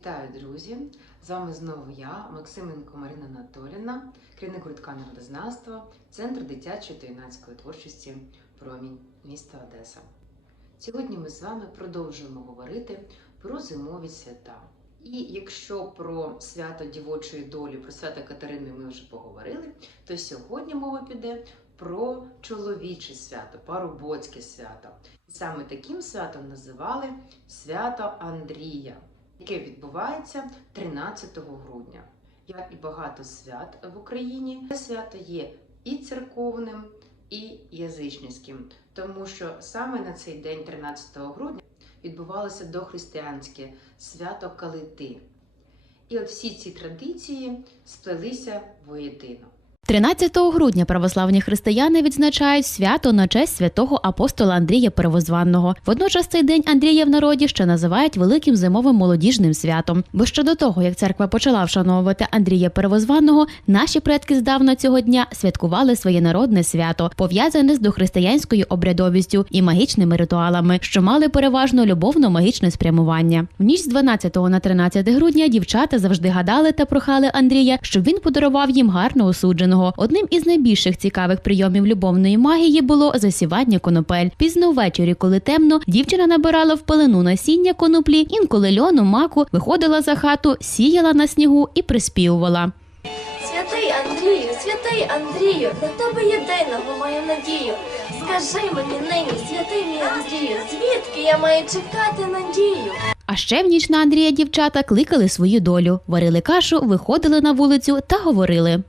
Вітаю, друзі! З вами знову я, Максименко Марина Анатоліна, керівник гуртка народознавства, Центр дитячої та юнацької творчості Промінь міста Одеса. Сьогодні ми з вами продовжуємо говорити про зимові свята. І якщо про свято дівочої долі, про свято Катерини ми вже поговорили, то сьогодні мова піде про чоловіче свято, парубоцьке свято. Саме таким святом називали свято Андрія яке відбувається 13 грудня. Як і багато свят в Україні, це свято є і церковним, і язичницьким, тому що саме на цей день, 13 грудня, відбувалося дохристиянське свято Калити. І от всі ці традиції сплелися воєдино. 13 грудня православні християни відзначають свято на честь святого апостола Андрія Первозванного. Водночас цей день Андрія в народі ще називають великим зимовим молодіжним святом. Бо ще до того, як церква почала вшановувати Андрія Первозванного, наші предки здавна цього дня святкували своє народне свято, пов'язане з дохристиянською обрядовістю і магічними ритуалами, що мали переважно любовно-магічне спрямування. В ніч з 12 на 13 грудня дівчата завжди гадали та прохали Андрія, щоб він подарував їм гарно осудженого. Одним із найбільших цікавих прийомів любовної магії було засівання конопель. Пізно ввечері, коли темно, дівчина набирала в пелену насіння коноплі, інколи льону, маку, виходила за хату, сіяла на снігу і приспівувала. Святий Андрію, святий Андрію, на тебе єдиного маю надію. Скажи мені нині, святий мій Андрію, звідки я маю чекати надію? А ще в ніч на Андрія дівчата кликали свою долю, варили кашу, виходили на вулицю та говорили.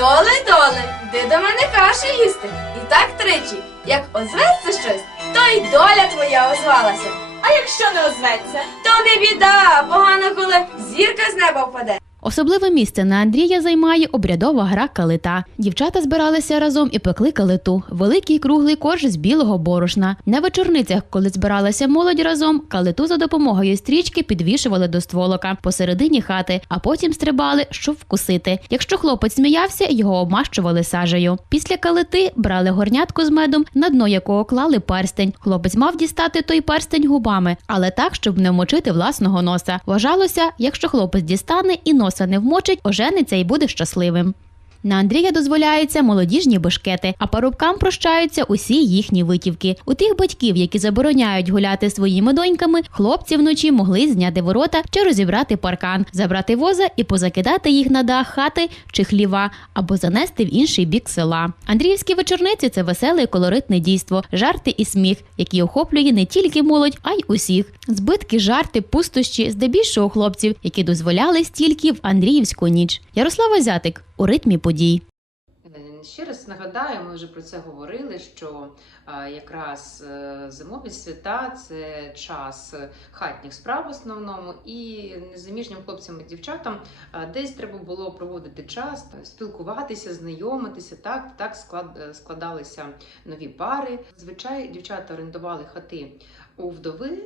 Доле, доле, йди до мене каші їсти. І так тричі. Як озветься щось, то й доля твоя озвалася. А якщо не озветься, то не біда, погано, коли зірка з неба впаде. Особливе місце на Андрія займає обрядова гра калита. Дівчата збиралися разом і пекли калиту. Великий круглий корж з білого борошна. На вечорницях, коли збиралася молодь разом, калиту за допомогою стрічки підвішували до стволока посередині хати, а потім стрибали, щоб вкусити. Якщо хлопець сміявся, його обмащували сажею. Після калити брали горнятку з медом, на дно якого клали перстень. Хлопець мав дістати той перстень губами, але так, щоб не вмочити власного носа. Вважалося, якщо хлопець дістане і носа не вмочить, ожениться і буде щасливим. На Андрія дозволяються молодіжні бешкети, а парубкам прощаються усі їхні витівки. У тих батьків, які забороняють гуляти своїми доньками, хлопці вночі могли зняти ворота чи розібрати паркан, забрати воза і позакидати їх на дах хати чи хліва, або занести в інший бік села. Андріївські вечорниці це веселе і колоритне дійство, жарти і сміх, які охоплює не тільки молодь, а й усіх. Збитки, жарти, пустощі, здебільшого хлопців, які дозволяли стільки в Андріївську ніч. Ярослава Зятик у ритмі подій. Ще раз нагадаю, ми вже про це говорили, що якраз е, зимові свята це час хатніх справ в основному, і незаміжнім хлопцям і дівчатам е, десь треба було проводити час, спілкуватися, знайомитися. Так, так склад, е, складалися нові пари. Зазвичай дівчата орендували хати у вдови.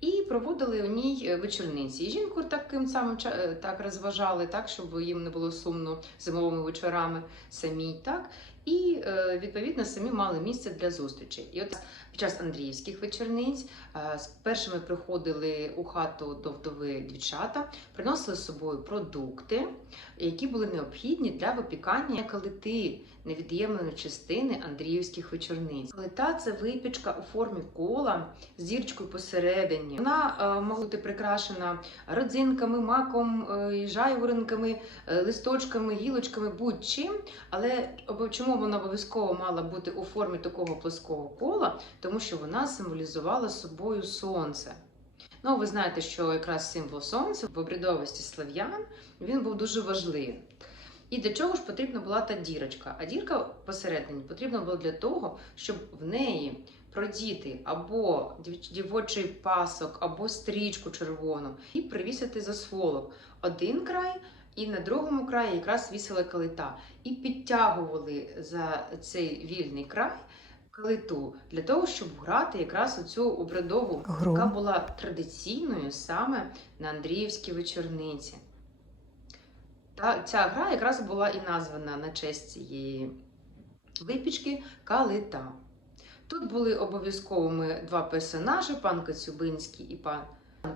І проводили у ній е, вечорниці. І жінку таким самим е, так розважали, так щоб їм не було сумно зимовими вечорами самій, так і е, відповідно самі мали місце для зустрічей. І от під час Андріївських вечорниць з першими приходили у хату до вдови дівчата, приносили з собою продукти, які були необхідні для випікання калити невід'ємної частини Андріївських вечорниць. Калита це випічка у формі кола з зірочкою посередині. Вона е, могла бути прикрашена родзинками, маком, е, і жайворонками, е, листочками, гілочками, будь-чим. Але чому вона обов'язково мала бути у формі такого плоского кола? Тому що вона символізувала собою сонце. Ну, ви знаєте, що якраз символ сонця в обрядовості слав'ян він був дуже важливим. І для чого ж потрібна була та дірочка? А дірка посередині потрібна була для того, щоб в неї продіти або дівочий пасок, або стрічку червону, і привісити засволок. Один край, і на другому краї якраз вісила калита. І підтягували за цей вільний край калиту для того, щоб грати якраз оцю обрядову, Гру. яка була традиційною саме на Андріївській вечорниці. Та ця гра якраз була і названа на честь цієї випічки калита. Тут були обов'язковими два персонажі: пан Коцюбинський і пан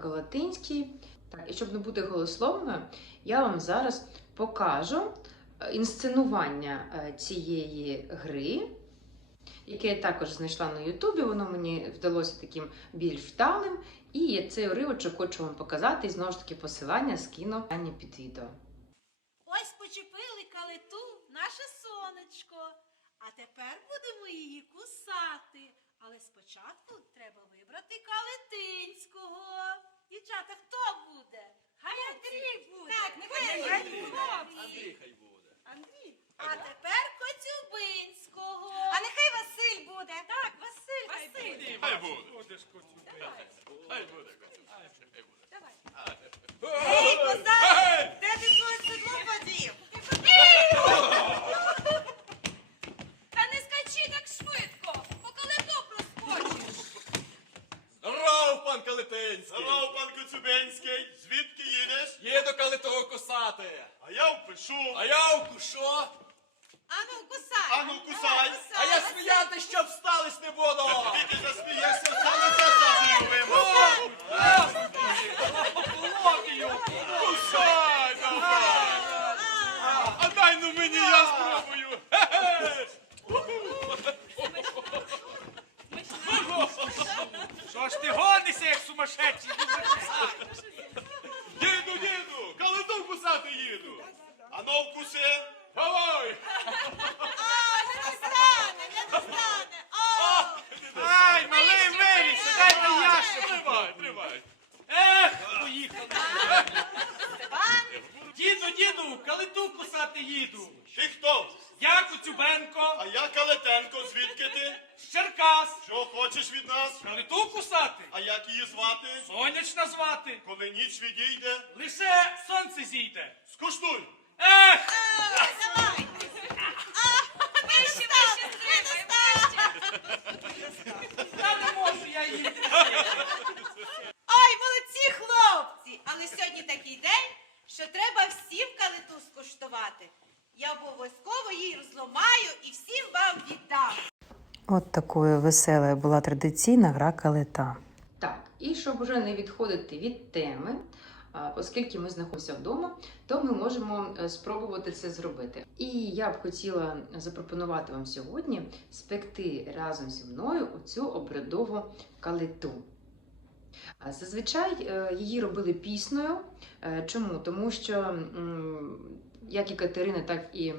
Колотинський. Так, і щоб не бути голословною, я вам зараз покажу е, інсценування е, цієї гри, яке я також знайшла на Ютубі. Воно мені вдалося таким більш вдалим. І цей уривочок хочу вам показати, і знову ж таки посилання скину під відео. Наше сонечко. А тепер будемо її кусати. Але спочатку треба вибрати калитинського. Дівчата, хто буде? Хай Андрій буде. Так, нехай Андрій. Андрій хай буде. Андрій. А тепер Коцюбинського. А нехай Василь буде. Так, Василь. Василь. Хай буде. Хай буде. Хай буде. Давай. Ей, козак, де ти своє седло подів? Та не скачи так швидко, по калиту проскочиш. Здоров, пан Калитинський! Здоров, пан Коцюбинський. Звідки їдеш? Їду калитого кусати. А я А я вкушу. Ану, кусай. Ану, кусай. А я сміяти, щоб встались не буду. Ти засмієшся, саме засадою вимов. Локію. Кусай, давай. А дай ну мені, я спробую. Що ж ти гонишся, як сумасшедший? Їду, їду. Калиту кусати їду. Ану, вкуси. Давай. Не достане, не достане. О! Ай, малий виріс, дайте я ще. Тримай, тримай. Ех, поїхали. Діду, діду, калиту кусати їду. Ти хто? Я Коцюбенко, А я Калетенко, Звідки ти? з Черкас. Що хочеш від нас? Калиту кусати? А як її звати? Сонячна звати. Коли ніч відійде, Лише сонце зійде. скуштуй. Ех! Давай. Не достане, не достане. Та не можу я їм. Ой, молодці хлопці! Але сьогодні такий день, що треба всім калиту скуштувати. Я обов'язково її розломаю і всім вам віддам. От такою веселою була традиційна гра калита. Так, і щоб вже не відходити від теми, оскільки ми знаходимося вдома, то ми можемо е, спробувати це зробити. І я б хотіла запропонувати вам сьогодні спекти разом зі мною оцю обрядову калиту. Зазвичай е, її робили піснею. Е, Чому? Тому що як і Катерина, так і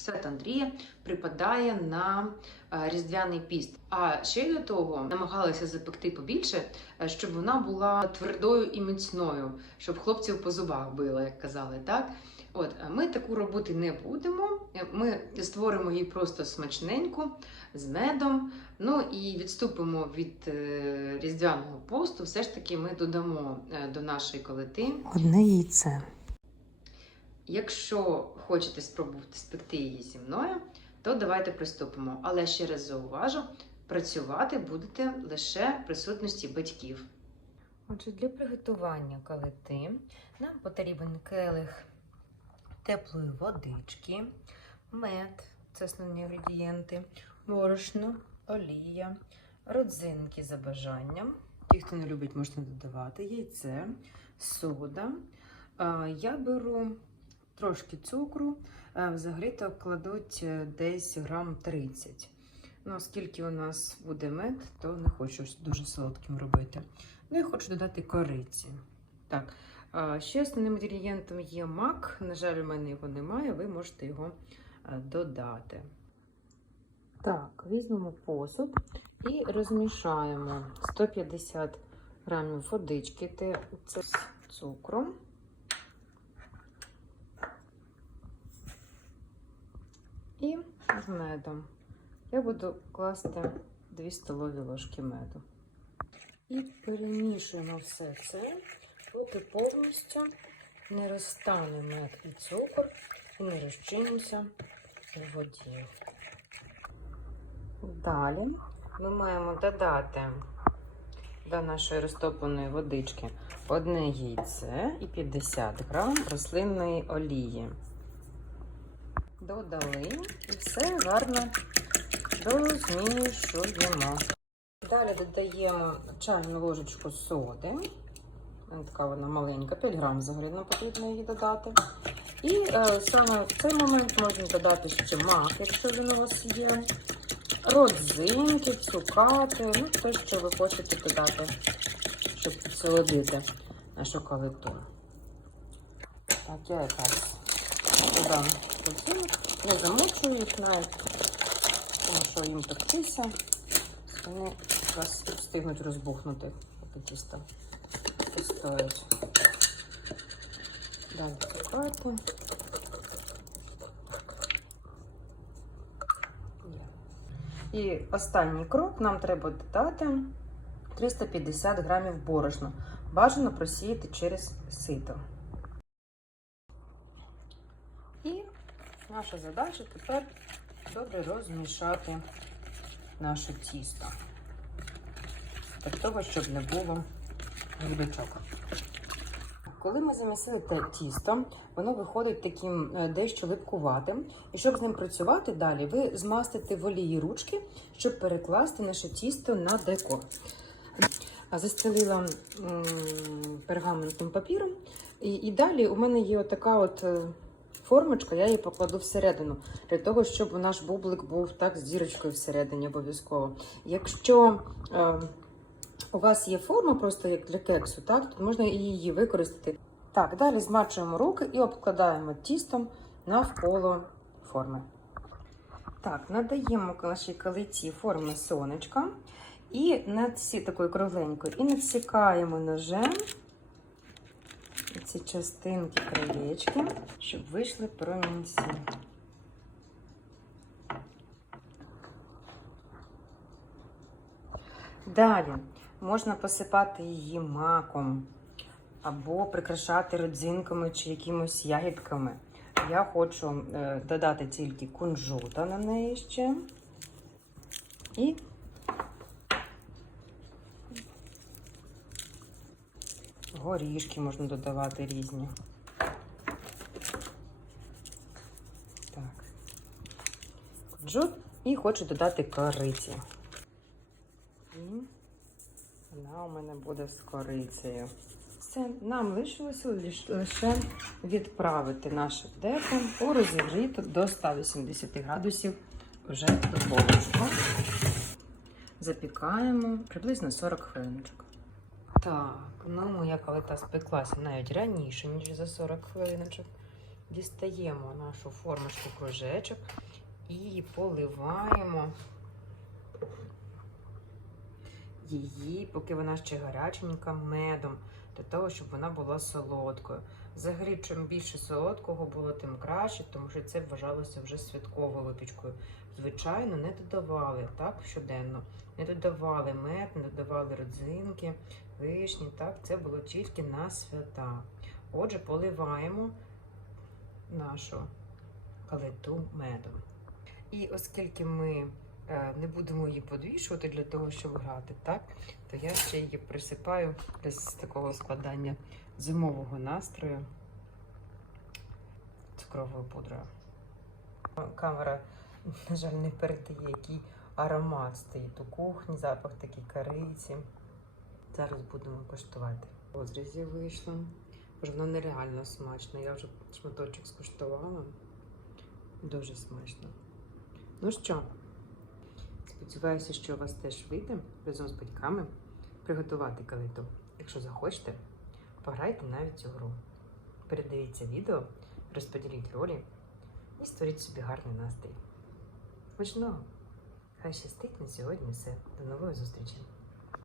Свят Андрія припадає на е, Різдвяний піст. А ще й до того намагалися запекти побільше, е, щоб вона була твердою і міцною, щоб хлопців по зубах било, як казали, так? От, ми таку робити не будемо. Е, Ми створимо її просто смачненьку з медом. Ну і відступимо від е, різдвяного посту. Все ж таки ми додамо е, до нашої колити. Одне яйце. Якщо хочете спробувати спекти її зі мною, то давайте приступимо. Але ще раз зауважу, працювати будете лише в присутності батьків. Отже, для приготування калити нам потрібен келих теплої водички, мед, це основні інгредієнти, борошно, олія, родзинки за бажанням. Ті, хто не любить, можна додавати яйце, сода. Я беру трошки цукру, а, взагалі то кладуть е, десь грам 30. Ну, оскільки у нас буде мед, то не хочу дуже солодким робити. Ну і хочу додати кориці. Так, ще основним інгредієнтом є мак. На жаль, у мене його немає, ви можете його е, додати. Так, візьмемо посуд і розмішаємо 150 грамів водички це з цукром. І з медом. Я буду класти 2 столові ложки меду. І перемішуємо все це, поки повністю не розтане мед і цукор і не розчинимося у воді. Далі ми маємо додати до нашої розтопленої водички одне яйце і 50 грам рослинної олії. Додали і все гарно розмішуємо. Далі додаємо чайну ложечку соди. Така вона маленька, 5 грам взагалі нам потрібно її додати. І е, саме в цей момент можна додати ще мак, якщо він у вас є, родзинки, цукати, ну те, що ви хочете додати, щоб підсолодити нашу калиту. Так, я якраз додам родзинок, не замочую їх навіть, тому що їм пектися, вони якраз встигнуть розбухнути, поки тісто постоять. Далі цукати. І останній крок нам треба додати 350 грамів борошна. Бажано просіяти через сито. І наша задача тепер добре розмішати наше тісто. Для того, щоб не було грудочок. Коли ми замісили те тісто, воно виходить таким е, дещо липкуватим. І щоб з ним працювати далі, ви змастите в олії ручки, щоб перекласти наше тісто на деко. Застелила пергаментним папіром. І, і далі у мене є отака от е, формочка, я її покладу всередину, для того, щоб наш бублик був так з дірочкою всередині обов'язково. Якщо е, у вас є форма просто як для кексу, так, то можна її використати. Так, далі змачуємо руки і обкладаємо тістом навколо форми. Так, надаємо нашій калиці форми сонечка і надсі такою кругленькою, і надсікаємо ножем ці частинки краєчки, щоб вийшли промінці. Далі можна посипати її маком або прикрашати родзинками чи якимось ягідками. Я хочу е, додати тільки кунжута на неї ще. І горішки можна додавати різні. Так. Кунжут і хочу додати кориці. І вона у мене буде з корицею. Все, нам лишилося лише відправити наше деко у розігріту до 180 градусів вже духовочку. Запікаємо приблизно 40 хвилиночок. Так, ну моя калита спеклася навіть раніше, ніж за 40 хвилиночок. Дістаємо нашу формочку кружечок і поливаємо її, поки вона ще гаряченька, медом, для того, щоб вона була солодкою. Взагалі, чим більше солодкого було, тим краще, тому що це вважалося вже святковою випічкою. Звичайно, не додавали так щоденно, не додавали мед, не додавали родзинки, вишні. Так, це було тільки на свята. Отже, поливаємо нашу калиту медом. І оскільки ми не будемо її подвішувати для того, щоб грати, так, то я ще її присипаю для з такого складання зимового настрою цукровою пудрою. Камера, на жаль, не передає, який аромат стоїть у кухні, запах такий кориці. Зараз будемо коштувати. В розрізі вийшло. Вже воно нереально смачно. Я вже шматочок скуштувала. Дуже смачно. Ну що, сподіваюся, що у вас теж вийде разом з батьками приготувати калиту. Якщо захочете, пограйте навіть цю гру. Передивіться відео, розподіліть ролі і створіть собі гарний настрій. Смачного! Хай щастить на сьогодні все. До нової зустрічі!